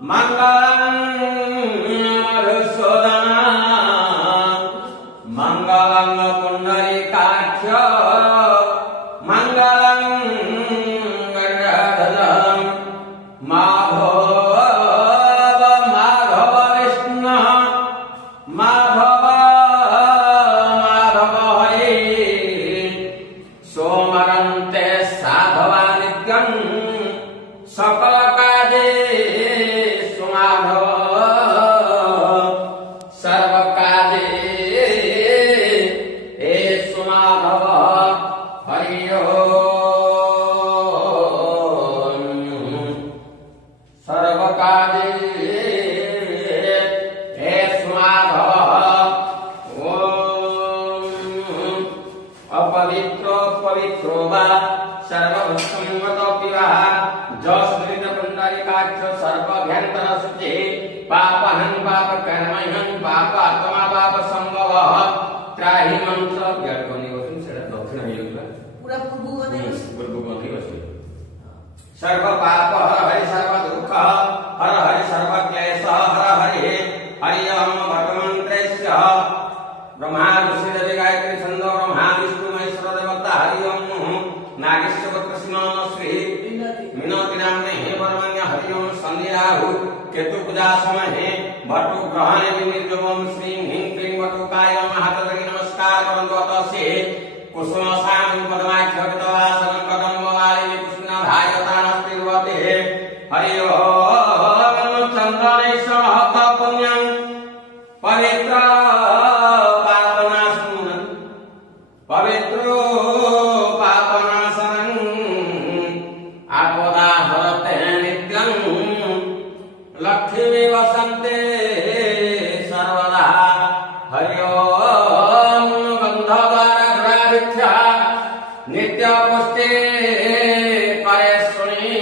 मंगलम मधुसूदन मंगलम पुंडरीकाक्ष मंगलम गणधरम माधव माधव विष्णु माधव माधव हरे सोमरन्ते साधवा नित्यं सकल काजे सुमाधव सर्व काजे हे सुमाधव हरि ओम सर्व काजे हे सुमाधव ओम अपवित्रो पवित्रो वा सर्वभस्मवतोऽपि वा जस्मृत पुंडरीकाक्ष सर्वभ्यंतर शुचि पापहं पापकर्महं पापात्मा पाप संभव त्राहि मंत्र व्याकरणी वचन सेटा दक्षिण हेलुला पूरा पूर्वगति वचन सर्व पाप हर हरि सर्व दुःख हर हरि सर्व क्लेश हर हरि हरि ओम भगवन्त्रस्य ब्रह्मा विष्णु देवी गायत्री छंदो ब्रह्मा विष्णु महेश्वर देवता हरि ओम नागेश्वर कृष्ण श्री मिनति नामने हे परमन्य हरि ओम शनि राहु केतु पूजा समय भट्टु ग्रहणे विनिर्जोम श्री ह्रीं क्लीं वटुकाय हाथ लगी नमस्कार करंतु अतसे कुसुम साम पद्माख्य गतवासन कदम वाली कृष्ण धायतानस्तिर्वते हरि ओम चंदने सहत पुण्यं पवित्र पापनाशनं पवित्रो पापनाशनं आपदा हरते नित्यं लक्ष्मी वसन्ते सर्वदा हरि ओम गंधद्वारग्राभिक्षा नित्यपुष्टे परेशुनि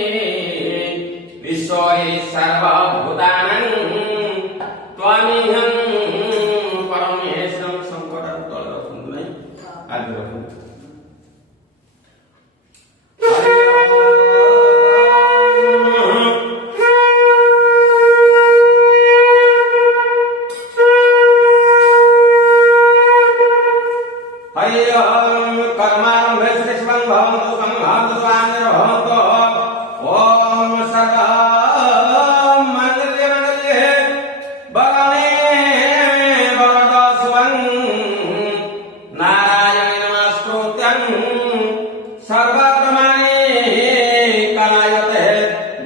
विश्वहि सर्वभूतानां त्वमिहं परमेश्वरं संकटहरं आदि हरि ओम कर्मारंभे श्रीष्वं भवन्तु संहातु स्वामिर्भवन्तु ओम सदा मंगल्ये मंगल्ये भगवने भगवतो शुभं नारायणेन नमस्कृत्यं सर्वकर्माणि करायते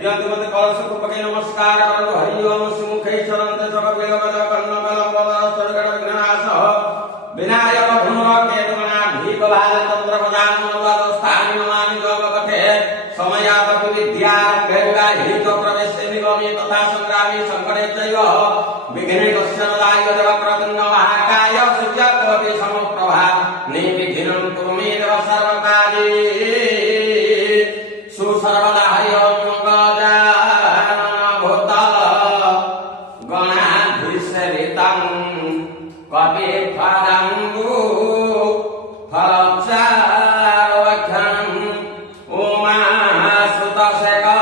द्यन्तुमते कलशकुपके नमस्कार करो हरि ओम सुमुखे चरन्ते सकवेलवद कर्णबलं वदस्तर्गण विघ्नाश विनायक तथा संग्रामी संकटे चैव विघ्ने कस्यलाय देवक्रतुण्ड महाकाय सूर्यकोटि समप्रभा निर्विघ्नं कुरु मे देव सर्वकार्ये सुसर्वदा हरि ओम गजानन भूतल गणाधीशरितं कपिफलाम्बु फलचारुवक्षं उमासुतशेखर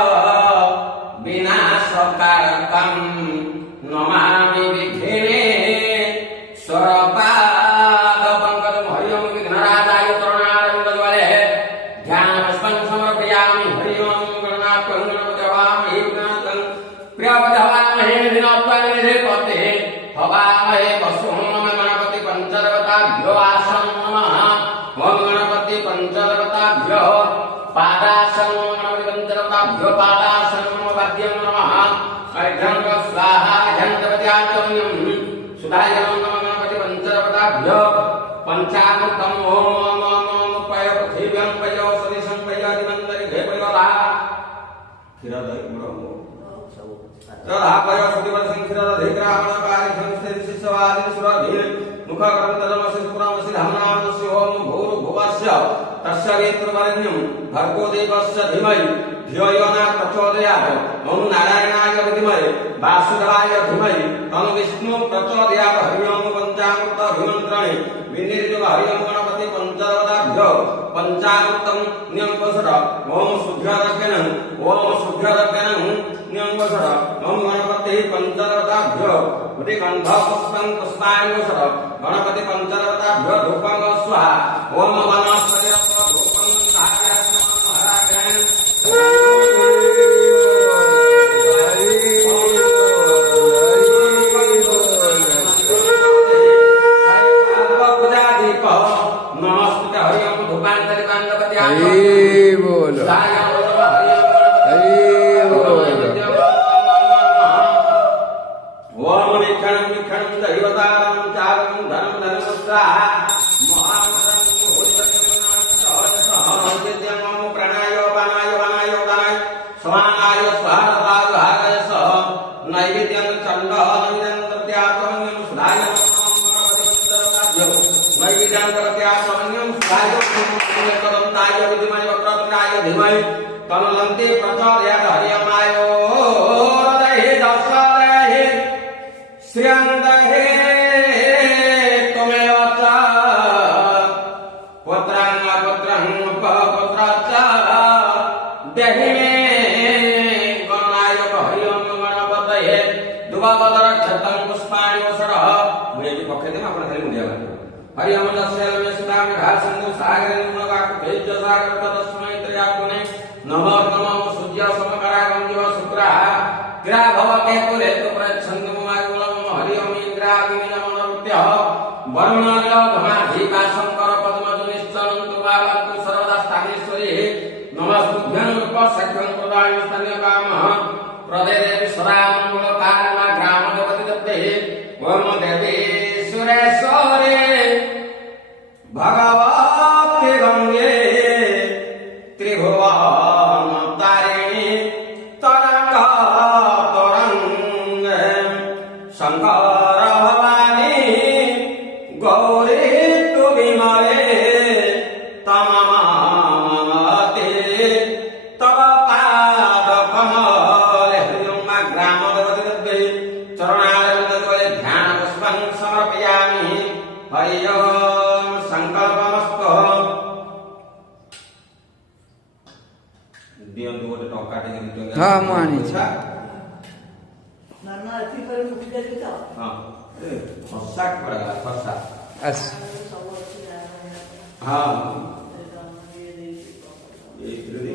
विनाशकारकं नमामि विघ्ने स्वरपादपङ्कजं हरि ओम विघ्नराजाय तरुणारविन्दज्वाले ध्यानपुष्पं समर्पयामि हरि ओम गणनाथं गणपतिवामहे गणनाथं प्रियवधवामहे विघ्नोत्पन्ननिधिपते हवामहे वसुं नम गणपति पञ्चदेवताभ्यो आसनं नमः ओम गणपति पञ्चदेवताभ्यो पादासनं गणपति पञ्चदेवताभ्यो पादासनं वाद्यं नमः अर्घ्यं स्वाहा अर्घ्यं सुधायं नमः गणपति पञ्चदेवताभ्यो पंचामृतं ओम ओम ओम पय पृथिव्यं पयो सदिशं पयादिमन्दरि भे पयोला क्षीरदहि ब्रह्मो तथा पयो सुदिवसं क्षीरदहि ग्रामण कारि संस्थे शिष्यवादि सुरधीर मुखकरन्तलमसि सुपुरमसि धामनामसि ओम भूर्भुवस्य तस्य वेत्रवरेण्यं भर्गो देवस्य धीमहि धियो यो न प्रचोदयात् ओम नारायणाय विद्महे वासुदेवाय धीमहि तन्नो विष्णु प्रचोदयात्। हरि ओम पंचामृत अभिमन्त्रणे विनिर्जुग हरि ओम गणपति पंचरवदाभ्यो पंचामृतं न्यंपसर ओम शुद्धरकेन न्यंपसर ओम गणपति पंचरवदाभ्यो गंध पुष्पं पुष्पाण्यसर गणपति पंचरवदाभ्यो धूपं स्वाहा ओम वनस्पति धूपं कमलंते प्रचोदयात्। हरि ओमायो हृदये दशरहे श्रियंतहे त्वमेव च पुत्रं पपुत्रश्च देहि मे गणाय। हरि ओम गणपतये दुवावदरक्षतं पुष्पाणि वसरः मुझे भी पक्के देना अपना खाली मुंडिया मार। हरि ओम तस्मै सुदाम घासंदु सागरे मुनगाक भेज सागर तस्मै त्रयाकुने नमो नमो सूर्य समकरा गंजो शुक्रा ग्रह भवके कुले तो प्रच्छन्दम मागुलम। हरि ओम इंद्राग्निनमनरुत्य वरुणयो धमाधिका शंकर पद्मजनिश्चलन्तु बालन्तु सर्वदा स्थानेश्वरी नमस्तुभ्यं रूपसख्यं प्रदाय स्तन्यकाम प्रदेदेवि सदा मंगलकारणा ग्राम देवति दत्ते ओम देवी सुरेश्वरे भगवते गंगे त्रिभुवन तारिणी तरंग तरंग शंकर भवानी गौरी तु विमले तममामते तव पाद कमले। हरि ओम ग्राम देवति दत्ते चरणारविंदद्वये ध्यान पुष्पं समर्पयामि। हरि ओम संकल्पमस्तु। दियंतु गोटे टंकाटे दियंतु। हां मु आनी नाना अथी पर मुझे दे दो। हां ए फसाक पड़ेगा फसा अस हां ये इधर दे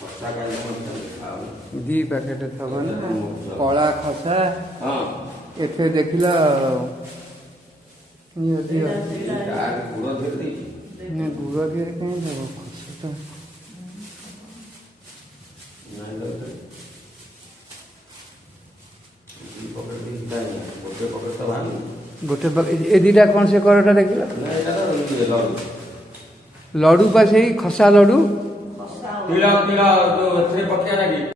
फसा का दी पैकेट थबन कला खसा हां एथे देखिला ये दियो यार गुड़ धर दी ने गुड़ दिए कहीं देबो खसा तो नहीं लगता ये पकड़ दी नहीं पकड़ तो भाग गोटे ए दीटा कौन से करटा देखिला नहीं এটা তো লড়ু लड्डू पास खसा लड्डू पीला पीला तो से पकिया लगी